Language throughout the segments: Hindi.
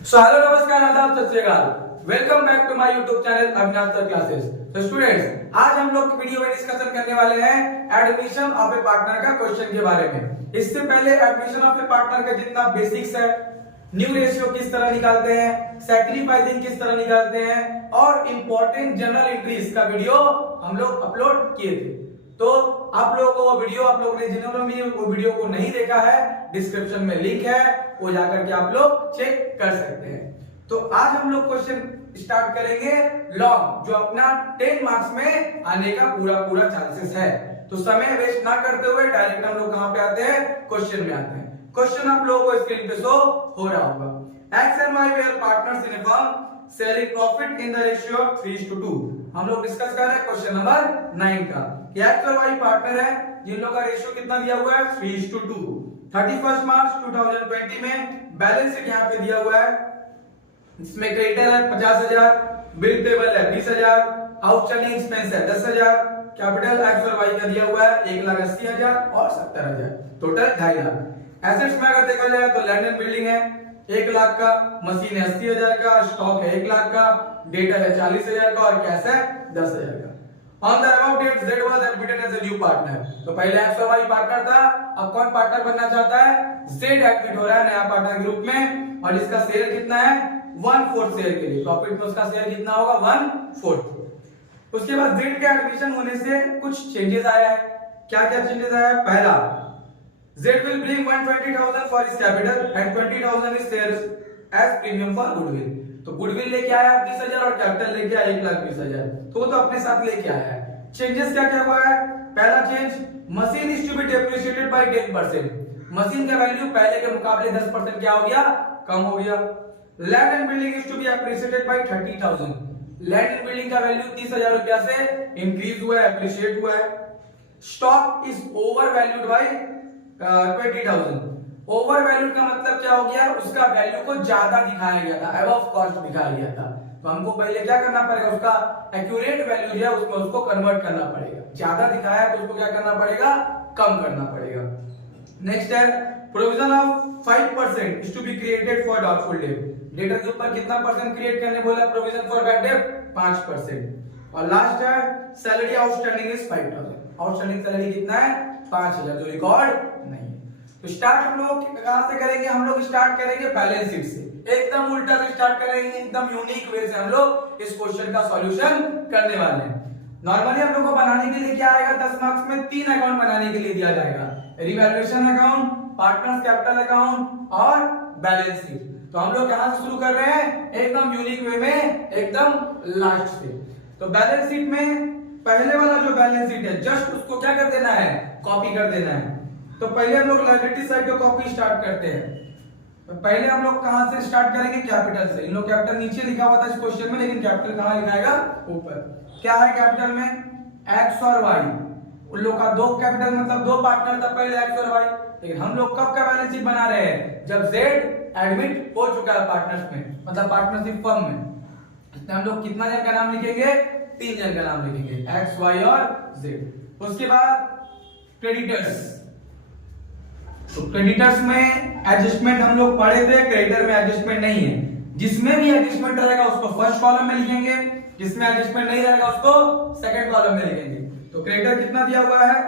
हेलो नमस्कार आदाब Sat Shri Akal. Welcome back to my YouTube channel Avinash sir classes. तो स्टूडेंट्स, आज हम लोग वीडियो में डिस्कशन करने वाले हैं एडमिशन ऑफ ए पार्टनर का क्वेश्चन के बारे में। इससे पहले एडमिशन ऑफ ए पार्टनर का जितना बेसिक्स है, न्यू रेशियो किस तरह निकालते हैं, सैक्रिफाइसिंग किस तरह निकालते हैं और इंपॉर्टेंट जनरल एंट्रीज का वीडियो हम लोग अपलोड किए थे। तो आप लोगों को वो वीडियो, आप लोगों ने जिन्होंने भी वो वीडियो को नहीं देखा है, डिस्क्रिप्शन में लिंक है, वो जाकर के आप लोग चेक कर सकते हैं। तो आज हम लोग क्वेश्चन स्टार्ट करेंगे लॉन्ग, जो अपना 10 मार्क्स में आने का पूरा चांसेस है। तो समय वेस्ट ना करते हुए डायरेक्ट हम लोग कहां पे आते हैं, क्वेश्चन में आते हैं। क्वेश्चन आप लोगों को स्क्रीन पे शो हो रहा होगा। X and Y were partners in a firm sharing profit in the ratio of 3:2। हम लोग डिस्कस कर रहे हैं क्वेश्चन नंबर 9 का। एक्स और वाई पार्टनर है जिन लोगों का रेशियो कितना दिया हुआ है, 3:2। 31 मार्च 2020 में बैलेंस शीट यहाँ पे दिया हुआ है। इसमें क्रेडिटर है 50,000, बिल पेबल है 20,000, आउटस्टैंडिंग एक्सपेंस है 10,000, कैपिटल एक्स और वाई का दिया हुआ है 1,80,000 और 70,000, टोटल 2.5 लाख। एसेट्स में अगर देखा जाए तो लैंड एंड बिल्डिंग है 1 लाख का, मशीन है 80,000 का, स्टॉक है 1 लाख का, डेटा है 40,000 का और कैश है 10,000 का। On the above date, Z was admitted as a new partner. तो पहले एक्स और वाई पार्टनर था, अब कौन पार्टनर बनना चाहता है, Z एडमिट हो रहा है नया पार्टनर के रूप में और इसका शेयर कितना है, 1/4 शेयर के लिए। प्रॉफिट में उसका शेयर कितना होगा, 1/4। उसके बाद Z के एडमिशन होने से कुछ चेंजेस आया है। क्या क्या चेंजेस आया है? पहला, Z will bring 120,000 for his capital and 20,000 is shares as premium for goodwill। तो गुडविल लेके आया 20,000 और कैपिटल लेके आया 1,20,000, तो वो तो अपने साथ लेके आया है। चेंजेस क्या क्या हुआ है? पहला change, machine is to be depreciated by 10%। Machine का वैल्यू पहले के मुकाबले 10% क्या हो गया, कम हो गया। Land and building is to be appreciated by 30,000। Land and building का वैल्यू 30,000 रुपया से इंक्रीज हुआ है, एप्रिशिएट हुआ है। Stock is over valued by 20,000। Over valued का मतलब क्या हो गया, उसका वैल्यू को ज्यादा दिखाया गया था, अबव कॉस्ट दिखाया गया था। तो हमको पहले क्या करना पड़ेगा, उसका एक्यूरेट वैल्यू जो है उसमें उसको कन्वर्ट करना पड़ेगा। ज्यादा दिखाया है तो उसको क्या करना पड़ेगा, कम करना पड़ेगा। नेक्स्ट है, provision of 5% is to be created for doubtful debt. Debtor के ऊपर कितना परसेंट क्रिएट करने बोला, प्रोविजन फॉर बैड डेट 5%। और लास्ट है, salary outstanding is 5,000। Outstanding salary कितना है, 5,000, जो रिकॉर्ड नहीं। तो स्टार्ट हम लोग कहां से करेंगे, हम लोग स्टार्ट करेंगे बैलेंस शीट से। एकदम उल्टा से स्टार्ट करेंगे, एकदम यूनिक वे से हम लोग इस क्वेश्चन का सॉल्यूशन करने वाले हैं। नॉर्मली हम लोग को बनाने के लिए क्या आएगा, 10 मार्क्स में 3 अकाउंट बनाने के लिए दिया जाएगा, revaluation account, partners capital account और बैलेंस शीट। तो हम लोग कहां से शुरू कर रहे हैं, एकदम यूनिक वे में, एकदम लास्ट से। तो बैलेंस शीट में पहले वाला जो बैलेंस शीट है, जस्ट उसको क्या कर देना है, कॉपी कर देना है। तो पहले हम लोग लायबिलिटी साइड को कॉपी स्टार्ट करते हैं। तो पहले हम लोग कहां से स्टार्ट करेंगे, कैपिटल से। इन लोग कैपिटल नीचे लिखा हुआ था इस क्वेश्चन में, लेकिन कैपिटल कहां लिखाएगा, ऊपर। क्या है कैपिटल में, एक्स और वाई। उन लोग का 2 कैपिटल मतलब 2 पार्टनर था पहले, एक्स और वाई। लेकिन हम लोग कब का बैलेंस शीट बना रहे हैं, जब जेड एडमिट हो चुका है पार्टनर्स में, मतलब पार्टनरशिप फर्म में। हम लोग कितना जन का नाम लिखेंगे, 3 जन का नाम लिखेंगे, एक्स वाई और जेड। उसके बाद क्रेडिटर्स। तो क्रेडिटर्स में एडजस्टमेंट हम लोग पढ़े थे, क्रेडिटर में एडजस्टमेंट नहीं है। जिसमें भी एडजस्टमेंट रहेगा उसको फर्स्ट कॉलम में लिखेंगे, जिसमें एडजस्टमेंट नहीं रहेगा उसको सेकंड कॉलम में लिखेंगे। तो क्रेडिटर कितना दिया हुआ है,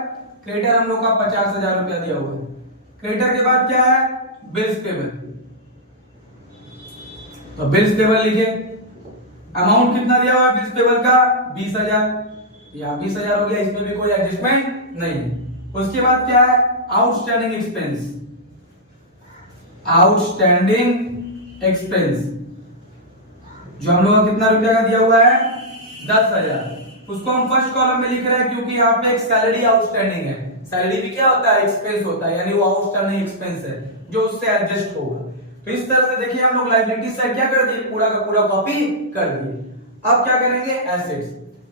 क्रेडिटर हम लोग का 50,000 रुपया दिया हुआ है। क्रेडिटर के बाद क्या है, बिल्स पेबल। तो बिल्स पेबल लिखे, अमाउंट कितना दिया हुआ है बिल्स पेबल का, 20,000। या 20,000 हो गया, इसमें भी कोई एडजस्टमेंट नहीं है। उसके बाद क्या है, आउटस्टैंडिंग एक्सपेंस। आउटस्टैंडिंग एक्सपेंस जो हम लोग का कितना रुपया का दिया हुआ है, 10,000। उसको हम फर्स्ट कॉलम में लिख रहे हैं क्योंकि यहाँ पे एक सैलरी आउटस्टैंडिंग है। सैलरी भी क्या होता है, एक्सपेंस होता है, यानी वो आउटस्टैंडिंग एक्सपेंस है जो उससे एडजस्ट होगा। तो इस तरह से देखिए हम लोग लायबिलिटी साइड क्या कर दिए, पूरा का पूरा कॉपी कर दिए। अब क्या करेंगे, एसेट्स।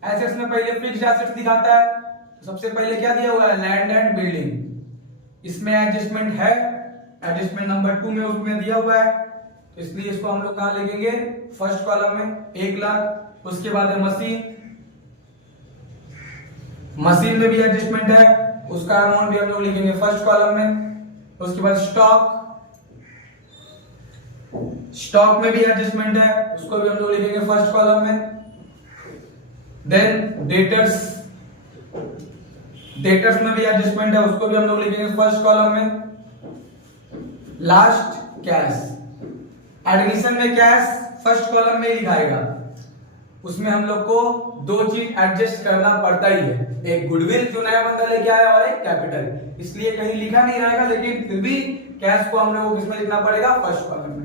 एसेट्स में पहले फिक्स्ड एसेट्स दिखाता है। तो सबसे पहले क्या दिया हुआ है, लैंड एंड बिल्डिंग। इसमें एडजस्टमेंट है, एडजस्टमेंट नंबर 2 में उसमें दिया हुआ है, तो इसलिए इसको हम लोग कहां लिखेंगे, फर्स्ट कॉलम में 1 लाख। उसके बाद है मशीन, मशीन में भी एडजस्टमेंट है, उसका अमाउंट भी हम लोग लिखेंगे फर्स्ट कॉलम में। उसके बाद स्टॉक, स्टॉक में भी एडजस्टमेंट है, उसको भी हम लोग लिखेंगे फर्स्ट कॉलम में। देन डेटर्स में भी एडजस्टमेंट है, उसको भी हम लोग लिखेंगे फर्स्ट कॉलम में। लास्ट कैश, एडमिशन में कैश फर्स्ट कॉलम में ही लिखाएगा, उसमें हम लोग को दो चीज एडजस्ट करना पड़ता ही है, एक गुडविल जो नया बंदा लेके आया और एक कैपिटल, इसलिए कहीं लिखा नहीं रहेगा, लेकिन फिर भी कैश को हम लोग को किसमें लिखना पड़ेगा, फर्स्ट कॉलम में।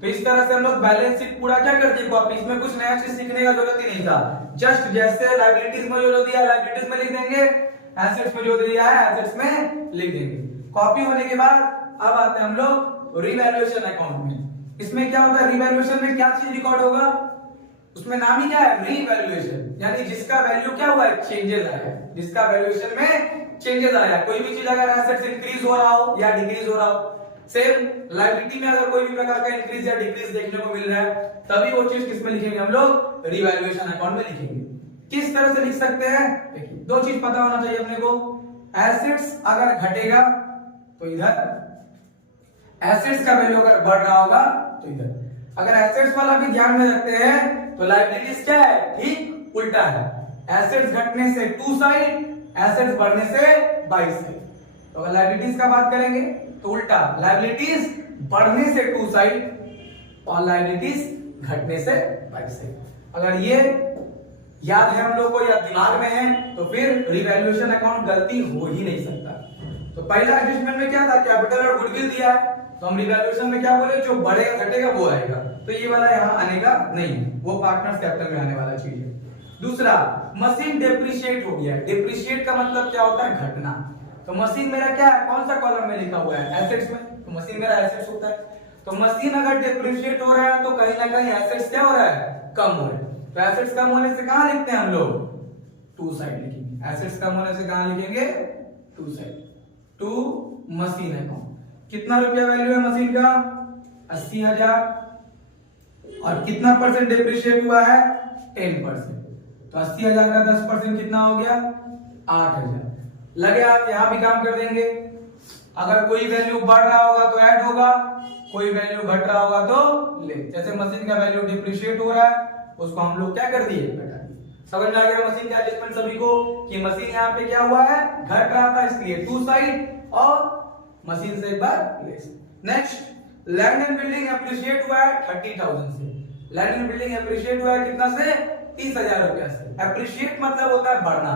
तो इस तरह से हम लोग बैलेंस शीट पूरा क्या करते हैं कॉपी, इसमें कुछ नया चीज सीखने का जरूरत ही नहीं था, जस्ट जैसे लायबिलिटीज में जो दिया है लायबिलिटीज में लिख देंगे, एसेट्स में जो दिया है एसेट्स में लिख देंगे। कॉपी होने के बाद अब आते हैं हम लोग रिवैल्यूएशन अकाउंट में। इसमें क्या होता है, रिवैल्यूएशन में क्या चीज रिकॉर्ड होगा, उसमें नाम ही क्या है, रीवैल्यूएशन, यानी जिसका वैल्यू क्या हुआ है, चेंजेस आया है, जिसका वैल्यूएशन में चेंजेस आया है। कोई भी चीज अगर एसेट्स इंक्रीज हो रहा हो या डिक्रीज हो रहा हो, सेम लायबिलिटी में अगर कोई भी प्रकार का इंक्रीज या डिक्रीज देखने को मिल रहा है, तभी वो चीज किसमें लिखेंगे हम लोग, रिवैल्यूएशन अकाउंट में लिखेंगे। किस तरह से लिख सकते हैं, देखिए दो चीज पता होना चाहिए अपने को, एसेट्स अगर घटेगा तो इधर, एसेट्स का वैल्यू अगर बढ़ रहा होगा तो इधर। अगर एसेट्स वाला भी ध्यान में रखते हैं तो लायबिलिटीज क्या है, ठीक उल्टा है, एसेट्स घटने से टू साइड, एसेट्स बढ़ने से बाई साइड। तो अगर लायबिलिटीज का बात करेंगे तो उल्टा, लायबिलिटीज बढ़ने से टू साइड और लायबिलिटीज घटने से बाई साइड। अगर ये याद है हम लोग को या दिमाग में है तो फिर रिवैल्यूएशन अकाउंट गलती हो ही नहीं सकता। तो पहला एडजस्टमेंट में क्या था, कैपिटल और गुडविल दिया है, तो हम रिवैल्यूएशन में क्या बोले, जो बढ़ेगा घटेगा वो आएगा, तो ये वाला यहाँ आने का नहीं, वो पार्टनर्स कैपिटल में आने वाला चीज है। दूसरा, मशीन डेप्रिशिएट हो गया। डेप्रिशिएट का मतलब क्या होता है, घटना। तो मशीन मेरा क्या है, कौन सा कॉलम में लिखा हुआ है, एसेट्स में, तो मशीन मेरा एसेट्स होता है। तो मशीन अगर डेप्रिशिएट हो रहा है तो कहीं ना कहीं एसेट्स क्या हो रहा है, कम हो रहा है। तो एसेट्स कम होने से कहां लिखते हैं हम लोग, टू साइड लिखेंगे। एसेट्स कम होने से कहां लिखेंगे, to side, to machine account. कितना रुपया वैल्यू है मशीन का, 80,000, और कितना परसेंट डिप्रिशिएट हुआ है, 10%। तो 80,000 का 10% कितना हो गया, 8,000। लगे आप यहां भी काम कर देंगे, अगर कोई वैल्यू बढ़ रहा होगा तो ऐड होगा, कोई वैल्यू घट रहा होगा तो ले। जैसे मशीन का वैल्यू डिप्रिशिएट हो रहा है, उसको हम लोग क्या कर दिए, घटा दिए। समझ आ गया मशीन का एडजस्टमेंट सभी को, कि मशीन यहाँ पे क्या हुआ है, घट रहा था, इसलिए टू साइड और मशीन से एक बार less. Next, land and building appreciate हुआ है 30,000 से। लैंड एंड बिल्डिंग एप्रिशिएट हुआ है कितना से, 30,000 रुपया से। एप्रिशिएट मतलब होता है बढ़ना,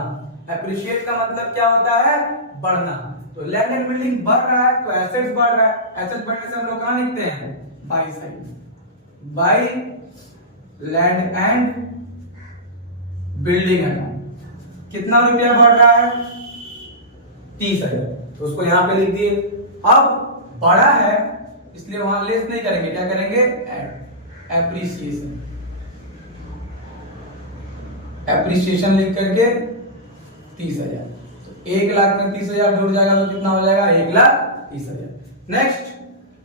एप्रिशिएट का मतलब क्या होता है, बढ़ना। तो लैंड एंड बिल्डिंग बढ़ रहा है तो एसेट्स बढ़ रहा है, एसेट्स बढ़ने से हम लोग कहां लिखते हैं, by side, by land and building account. कितना रुपया बढ़ रहा है, 30,000, तो उसको यहां पे लिख दिए। अब बड़ा है इसलिए वहां लेस नहीं करेंगे, क्या करेंगे, ऐड, एप्रिसिएशन, एप्रिसिएशन लिख करके 30,000। तो 1,00,000 में 30,000 जुड़ जाएगा तो कितना हो जाएगा, 1,30,000। Next,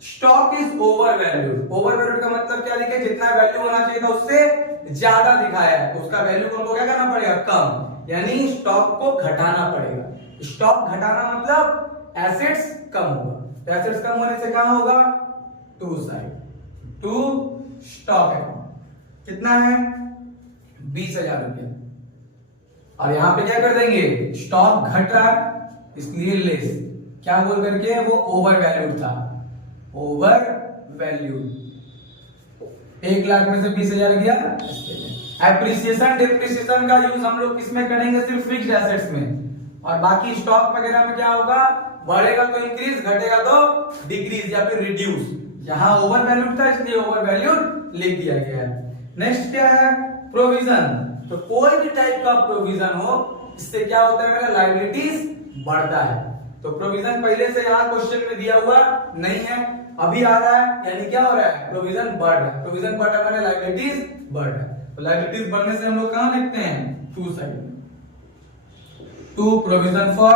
stock is over valued. Over valued का मतलब क्या लिखे, जितना वैल्यू होना चाहिए था उससे ज्यादा दिखाया है, तो उसका वैल्यू को हमको क्या करना पड़ेगा, कम, यानी स्टॉक को घटाना पड़ेगा। स्टॉक घटाना मतलब एसेट्स कम होगा, तो एसेट्स कम होने से कहां होगा, to side, to stock account. कितना है, 20,000 रुपया, और यहां पे क्या कर देंगे, स्टॉक घट रहा है इसलिए लेस, क्या बोल करके, वो ओवर वैल्यूड था, ओवर वैल्यूड। 1,00,000 में से 20,000 गया। एप्रिसिएशन डिप्रिसिएशन का यूज हम लोग किसमें करेंगे, सिर्फ फिक्स्ड एसेट्स में, और बाकी स्टॉक वगैरह में क्या होगा, बढ़ेगा तो इंक्रीज, घटेगा तो डिक्रीज या फिर रिड्यूस। यहां ओवर वैल्यूड था इसलिए ओवर वैल्यूड लिख दिया गया है। नेक्स्ट क्या है, प्रोविजन। तो कोई भी टाइप का प्रोविजन हो, इससे क्या होता है, मेरा लायबिलिटीज बढ़ता है। तो प्रोविजन पहले से यहां क्वेश्चन में दिया हुआ नहीं है, अभी आ रहा है, यानी क्या हो रहा है, प्रोविजन बढ़ रहा है। प्रोविजन बढ़ रहा है मैंने लायबिलिटीज बढ़ रहा है, तो लायबिलिटीज बढ़ने से हम लोग कहां लिखते हैं, to side, to provision for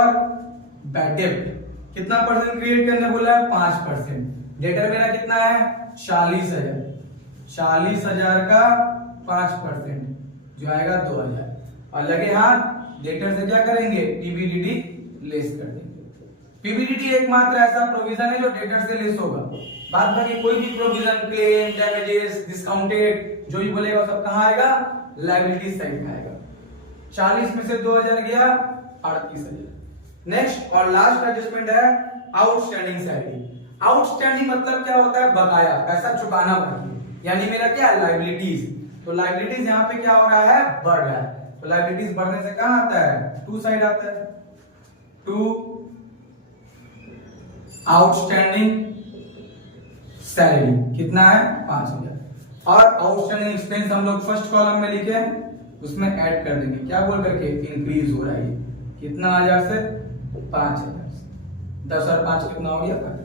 bad डेब्ट। कितना परसेंट क्रिएट करने बोला है, 5%। डेटर मेरा कितना है, 40,000, 40,000 का 5% जो आएगा 2,000, और लगे हाथ डेटर से क्या करेंगे, पीबीडीटी लेस कर देंगे। पीबीडीटी एकमात्र ऐसा प्रोविजन है जो डेटर से लेस होगा, बाद बाकी कोई भी प्रोविजन, क्लेम, डैमेजेस, डिस्काउंटेड जो भी बोलेगा वो सब कहाँ आएगा, लायबिलिटीज साइड में आएगा। 40 में से 2000 गया 38,000। नेक्स्ट और लास्ट एडजस्टमेंट है आउटस्टैंडिंग साइड। आउटस्टैंडिंग मतलब क्या होता है, बकाया, पैसा चुकाना बाकी, यानी मेरा क्या है, लायबिलिटीज। तो लायबिलिटीज यहाँ पे क्या हो रहा है, बढ़ रहा है। तो लायबिलिटीज बढ़ने से कहाँ आता है, टू साइड आता है, टू आउटस्टैंडिंग सैलरी कितना है 5,000। और आउटस्टैंडिंग एक्सपेंस हम लोग फर्स्ट कॉलम में लिखे हैं, उसमें ऐड कर देंगे, क्या बोल करके, इंक्रीज हो रहा है कितना 1000 से 5,000 से। 10 और 5 कितना हो गया 5,000।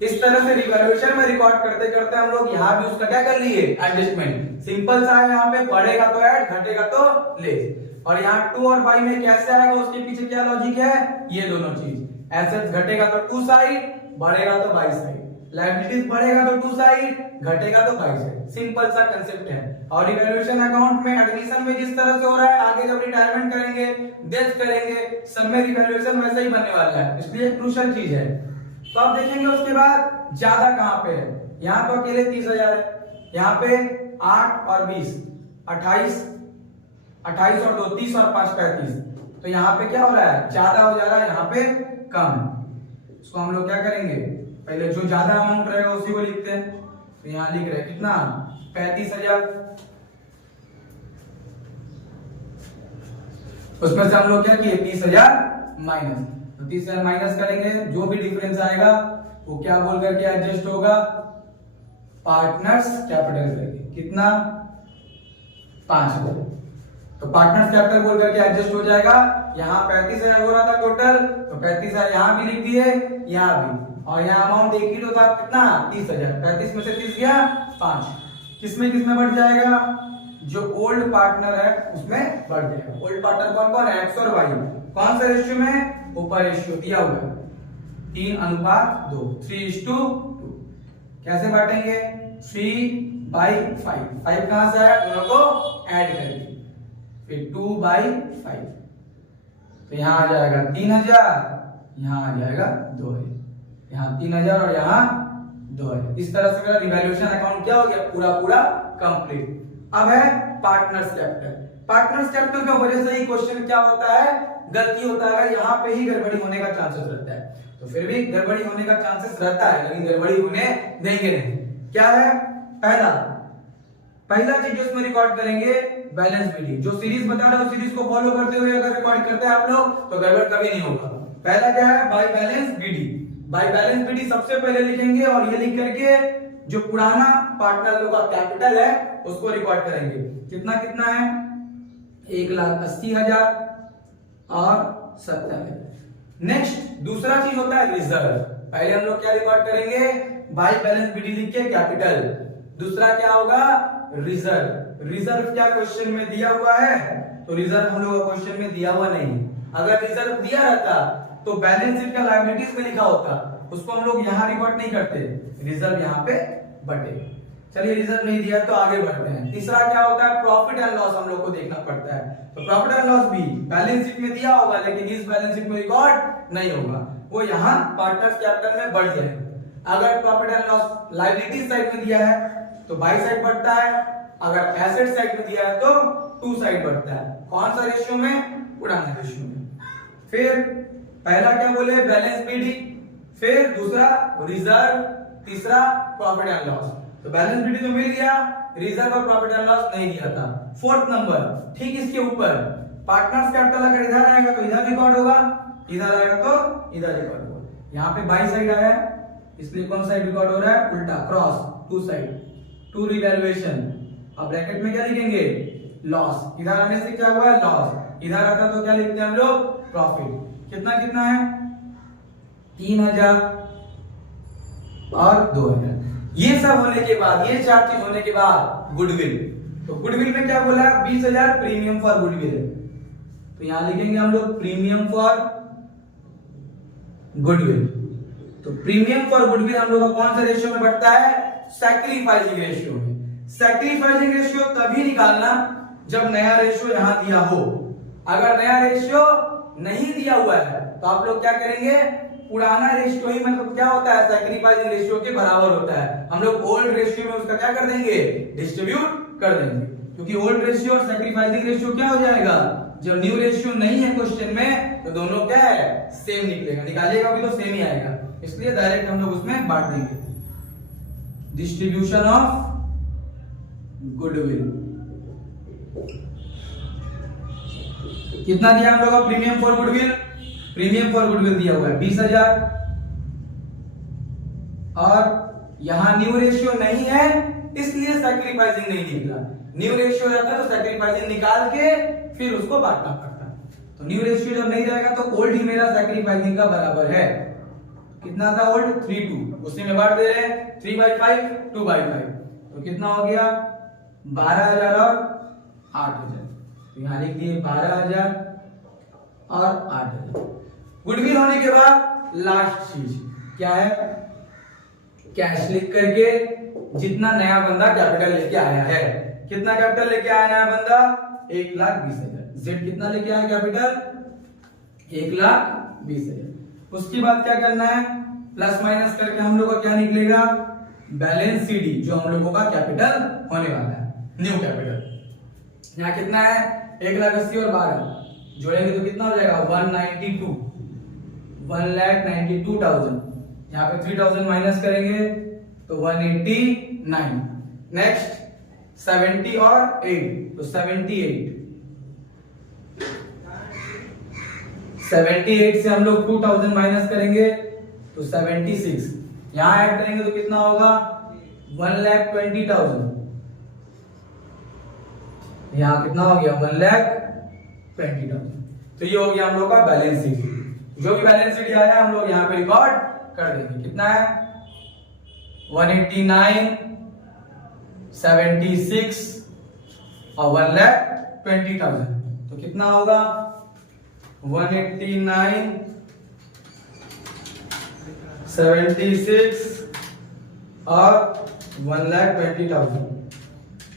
इस तरह से रिवैल्यूएशन में रिकॉर्ड करते करते हम लोग यहाँ भी उसका क्या कर लिए, एडजस्टमेंट। सिंपल सा है, यहाँ पे बढ़ेगा तो ऐड, घटेगा तो लेस। और यहाँ टू और बाई में कैसे आएगा, उसके पीछे क्या लॉजिक है, ये दोनों चीज। एसेट्स घटेगा तो टू साइड, बढ़ेगा तो बाई साइड। लायबिलिटीज बढ़ेगा तो टू साइड, घटेगा तो बाई साइड। सिंपल सा कंसेप्ट है। और रिवैल्यूएशन अकाउंट में एडमिशन में जिस तरह से हो रहा है, आगे जब रिटायरमेंट करेंगे, डेथ करेंगे, सब में रिवैल्यूएशन वैसा ही बनने वाला है, इसलिए क्रूशियल चीज है। तो आप देखेंगे उसके बाद ज्यादा कहां पे है, यहाँ पे अकेले 30,000 है, यहाँ पे 8 और 20 28, 28 और 2 30 और 5 35। तो यहाँ पे क्या हो रहा है, ज्यादा हो जा रहा है, यहाँ पे कम है। उसको हम लोग क्या करेंगे, पहले जो ज्यादा अमाउंट रहेगा उसी को लिखते हैं। तो यहाँ लिख रहे हैं कितना, 35,000। उसमें से हम लोग क्या किए, 30,000 माइनस। तो 30,000 माइनस करेंगे, जो भी डिफरेंस आएगा वो क्या बोल करके एडजस्ट होगा, पार्टनर्स कैपिटल करके, कितना 5,000। तो पार्टनर्स कैपिटल बोल करके एडजस्ट हो जाएगा। यहाँ 35,000 हो रहा था टोटल, तो 35,000 यहाँ भी लिख दिए, यहाँ भी। और यहाँ अमाउंट एक ही तो था कितना, 30,000। 35 में से 30 गया 5। किसमें किसमें बढ़ जाएगा, जो ओल्ड पार्टनर है उसमें बढ़ जाएगा। ओल्ड पार्टनर कौन कौन है, एक्स और वाई। कौन सा रेशियो में, ऊपर रेशियो दिया हुआ है 3:2, 3:2। कैसे बांटेंगे, 3/5। 5 कहां से आया, दोनों को ऐड करके, फिर 2/5। तो यहां आ जाएगा 3,000, यहां आ जाएगा 2,000, यहाँ 3,000 और यहाँ 2,000। इस तरह से मेरा रिवैल्यूएशन अकाउंट क्या हो गया, पूरा पूरा कंप्लीट। अब है पार्टनर्स कैपिटल। पार्टनर्स कैपिटल का वजह से ही क्वेश्चन क्या होता है, गलती होता है, यहाँ पे ही गड़बड़ी होने का चांसेस रहता है। तो फिर भी गड़बड़ी होने का चांसेस रहता है, लेकिन गड़बड़ी होने देंगे नहीं। क्या है, पहला चीज जो इसमें रिकॉर्ड करेंगे, बैलेंस बीडी। जो सीरीज बता रहा हूं, सीरीज को फॉलो करते हुए अगर रिकॉर्ड करते हैं आप लोग, तो गड़बड़ कभी नहीं होगा। पहला क्या है, by balance BD. By balance BD सबसे पहले लिखेंगे, और ये लिख करके जो पुराना पार्टनर लोग का कैपिटल है उसको रिकॉर्ड करेंगे। कितना कितना है, 1,80,000 और 70,000। नेक्स्ट दूसरा चीज होता है रिजर्व। पहले हम लोग क्या रिकॉर्ड करेंगे, बाय बैलेंस बीडी लिख के कैपिटल। दूसरा क्या होगा, रिजर्व। रिजर्व क्या क्वेश्चन में दिया हुआ है, तो रिजर्व हम लोग क्वेश्चन में दिया हुआ नहीं। अगर रिजर्व दिया रहता तो बैलेंस शीट का लायबिलिटीज में लिखा होता, उसको हम लोग यहाँ रिकॉर्ड नहीं करते, रिजर्व यहाँ पे बटे। चलिए रिजर्व नहीं दिया तो आगे बढ़ते हैं। तीसरा क्या होता है, प्रॉफिट एंड लॉस हम लोग को देखना पड़ता है। तो प्रॉफिट एंड लॉस भी बैलेंस शीट में दिया होगा, लेकिन इस बैलेंस शीट में रिकॉर्ड नहीं होगा, वो यहाँ पार्टनर्स कैपिटल में बढ़ जाएगा। अगर profit and loss liability side में दिया है तो बाई साइड बढ़ता है, अगर एसेट साइड में दिया है तो टू साइड बढ़ता है। कौन सा रेशियो में, पुराना रेशियो में। फिर पहला क्या बोले, बैलेंस बीडी, फिर दूसरा रिजर्व, तीसरा प्रॉफिट एंड लॉस। तो बैलेंस बीडी तो मिल गया, रिजर्व और प्रॉफिट एंड लॉस नहीं दिया था। फोर्थ नंबर ठीक इसके ऊपर पार्टनर्स कैपिटल अगर इधर आएगा तो इधर रिकॉर्ड होगा, इधर आएगा तो इधर रिकॉर्ड होगा। यहाँ पे बाई साइड आया है, इसलिए कौन साइड रिकॉर्ड हो रहा है, उल्टा, cross, to side, to revaluation. अब ब्रैकेट में क्या लिखेंगे, लॉस। इधर आने से क्या हुआ, लॉस। इधर आता तो क्या लिखते हैं हम लोग, प्रॉफिट। कितना कितना है, 3,000 और 2,000। ये सब होने के बाद, ये चार चीज होने के बाद गुडविल। तो गुडविल में क्या बोला, 20,000 प्रीमियम फॉर गुडविल। तो यहां लिखेंगे हम लोग प्रीमियम फॉर गुडविल। तो प्रीमियम फॉर गुडविल हम लोग का कौन सा रेशियो में बढ़ता है, सैक्रिफाइसिंग रेशियो में। सैक्रिफाइसिंग रेशियो तभी निकालना जब नया रेशियो यहां दिया हो। अगर नया रेशियो नहीं दिया हुआ है तो आप लोग क्या करेंगे, पुराना रेशियो ही मतलब क्या होता है, सैक्रिफाइसिंग रेशियो के बराबर होता है। हम लोग ओल्ड रेशियो में उसका क्या कर देंगे, डिस्ट्रीब्यूट कर देंगे, क्योंकि ओल्ड रेशियो और सैक्रिफाइसिंग रेशियो क्या हो जाएगा, जब न्यू रेशियो नहीं है क्वेश्चन में तो दोनों क्या है, सेम निकलेगा, निकालिएगा भी तो सेम ही आएगा, इसलिए डायरेक्ट हम लोग उसमें बांट देंगे। डिस्ट्रीब्यूशन ऑफ गुडविल कितना दिया हम लोग, premium for goodwill, premium for goodwill दिया हुआ है 20,000, और यहां न्यू रेशियो नहीं है इसलिए सैक्रिफाइसिंग नहीं निकला। न्यू रेशियो रहता तो सैक्रिफाइसिंग निकाल के फिर उसको बांटना पड़ता। तो न्यू रेशियो जब नहीं रहेगा तो ओल्ड ही मेरा सैक्रिफाइसिंग का बराबर है। कितना था ओल्ड, 3:2, उसी में बांट दे रहे हैं 3/5 2/5, तो कितना हो गया 12,000 और 8,000। तो यहां लिख दिए 12,000 और 8,000। गुडविल होने के बाद लास्ट चीज क्या है, कैश लिख करके जितना नया बंदा कैपिटल लेके आया है, कितना कैपिटल लेके आया नया बंदा, 1,20,000। जेड कितना लेके आया कैपिटल, 1,20,000। उसके बाद क्या करना है, प्लस माइनस करके हम लोग का क्या निकलेगा, बैलेंस सीडी, जो हम लोगों का कैपिटल होने वाला है, न्यू कैपिटल। यहाँ कितना है 1,80,000 और 12 जोड़ेंगे तो कितना हो जाएगा 192, 1,92,000। यहाँ पे 3,000 माइनस करेंगे तो 189। नेक्स्ट 70 और 8 तो 78, 78 से हम लोग 2,000 माइनस करेंगे तो 76। यहां ऐड करेंगे तो कितना होगा 1,20,000। यहां कितना हो गया 1,20,000। तो ये हो गया हम लोग का बैलेंस शीट। जो भी बैलेंस शीट आया है हम लोग यहाँ पे रिकॉर्ड कर देंगे। कितना है 189, 76 और 1,20,000। तो कितना होगा 189, 76 और 1,20,000।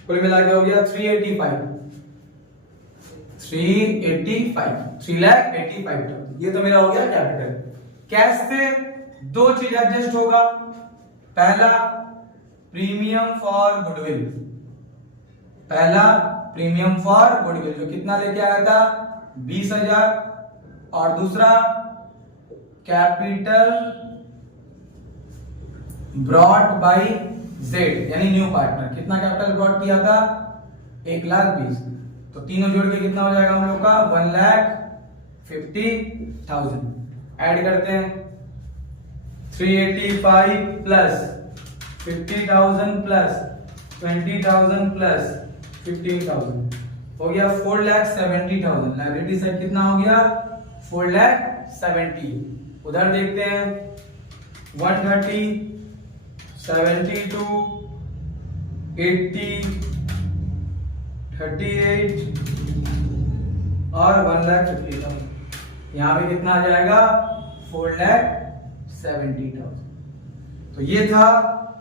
कुल मिला के हो गया 3,85,000। ये तो मेरा हो गया कैपिटल। कैश से दो चीज एडजस्ट होगा। पहला प्रीमियम फॉर गुडविल, जो कितना लेके आया था 20,000, और दूसरा कैपिटल ब्रॉट बाय जेड यानी न्यू पार्टनर। कितना कैपिटल ब्रॉट किया था 1,20,000। तो तीनों जोड़ के कितना हो जाएगा हम लोग का 1,50,000। ऐड करते हैं 385 प्लस 50,000 प्लस 20,000 प्लस 15,000 हो गया 4,70,000। लायबिलिटी साइड कितना हो गया 4,70,000। उधर देखते हैं 130, 72, 80, 38 और 1,50,000। यहाँ पे कितना आ जाएगा 4,70,000। तो ये था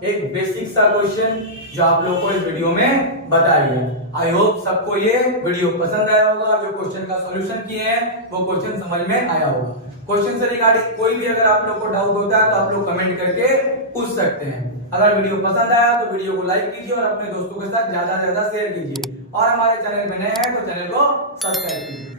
एक बेसिक सा क्वेश्चन जो आप लोगों को इस वीडियो में बताया गया। आई होप सबको ये वीडियो पसंद आया होगा। जो क्वेश्चन का सॉल्यूशन किए हैं वो क्वेश्चन समझ में आया होगा। क्वेश्चन से रिगार्डिंग कोई भी अगर आप लोग को डाउट होता है तो आप लोग कमेंट करके पूछ सकते हैं। अगर वीडियो पसंद आया तो वीडियो को लाइक कीजिए और अपने दोस्तों के साथ ज्यादा से ज्यादा शेयर कीजिए। और हमारे चैनल में नए हैं तो चैनल को सब्सक्राइब कीजिए।